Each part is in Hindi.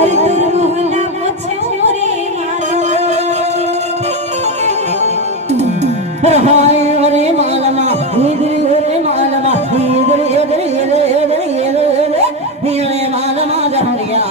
अरे तोर मोहल्ला पछे रे माला हाय अरे मालमा रे मालमा रे मालमा जहरिया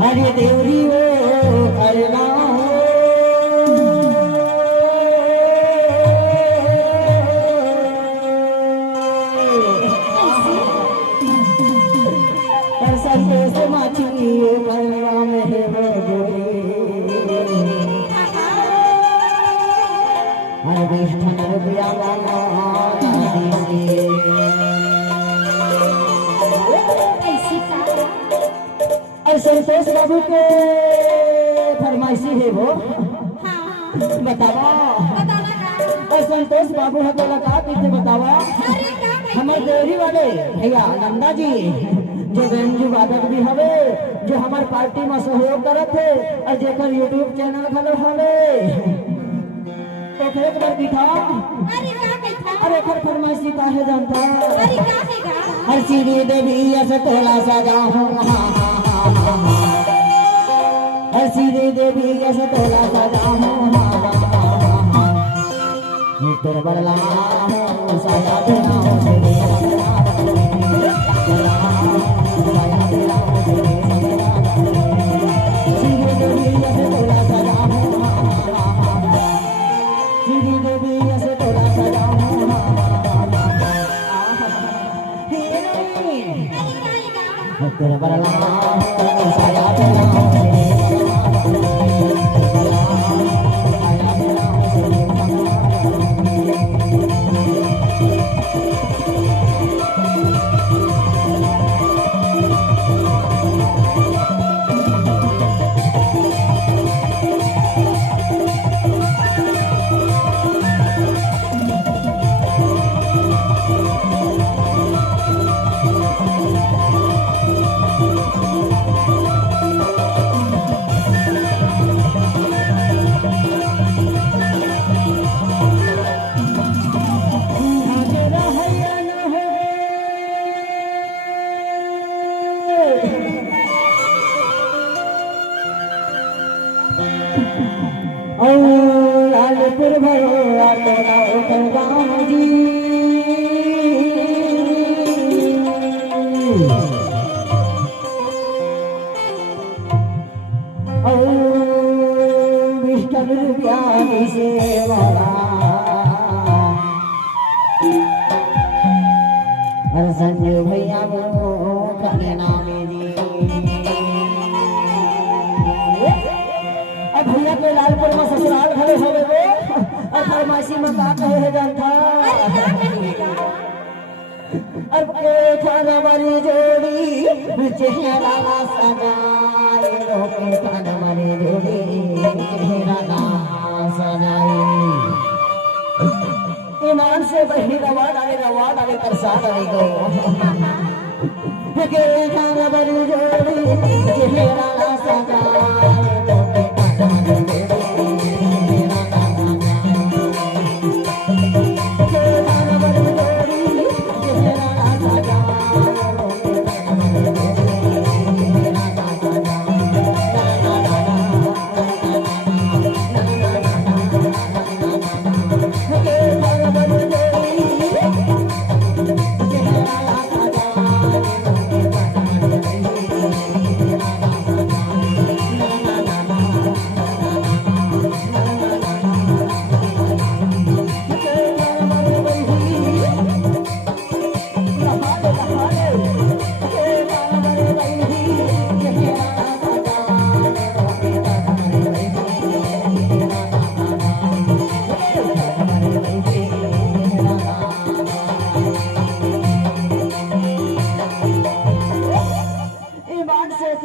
हरे देवरी ओ हरे नाम पर संदेश माची करना में है हरे विष्णु रुपया संतोष बाबू के फरमाइशी है वो बतावा और संतोष बाबू है मुलाकात इसे बतावा हमारे देवरी वाले भैया नंदा जी जो बेंजू वादक भी हवे जो हमारे पार्टी में सहयोग करत है और जेकर यूट्यूब चैनल खलो हवे तो एक बार बिठा अरे कर फरमाइशी का है जानता हर सीधी देवी ऐसे तोला सजा हूँ हसीरे देवी जैसे तोला सजा तेरे बदला साया तेरा सीरे देवी जैसे तोला सजा सीरे देवी जैसे तोला सजा तेरे बदला साया तेरा लालपुर भरोड़ा तेरा उतर गाँव जी विष्णु रुपयानी से वाला हर संजय भैया वो कहने नामे जी भैया के लालपुर में ससुराल घरे हवे वो और फरमाइशी में का कहे है जानता अब के खाना वाली जोड़ी चेहरा ना सजाए लोके खाना वाली जोड़ी चेहरा ना सजाए ईमान से बही रवा डाले करसा डाले गो के खाना वाली जोड़ी चेहरा ना सजाए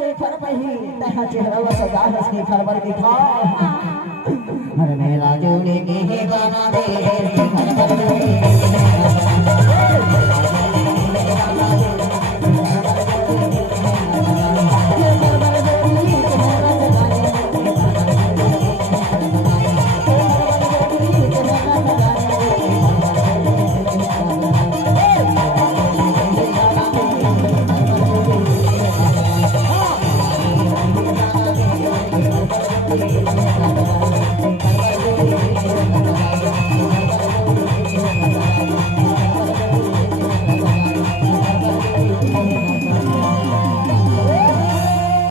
के घर पे ही तहा चेहरा व सजा हंस के घर पर दिखा हर मेरा जोड़ी के गाना दे घर पर जोड़ी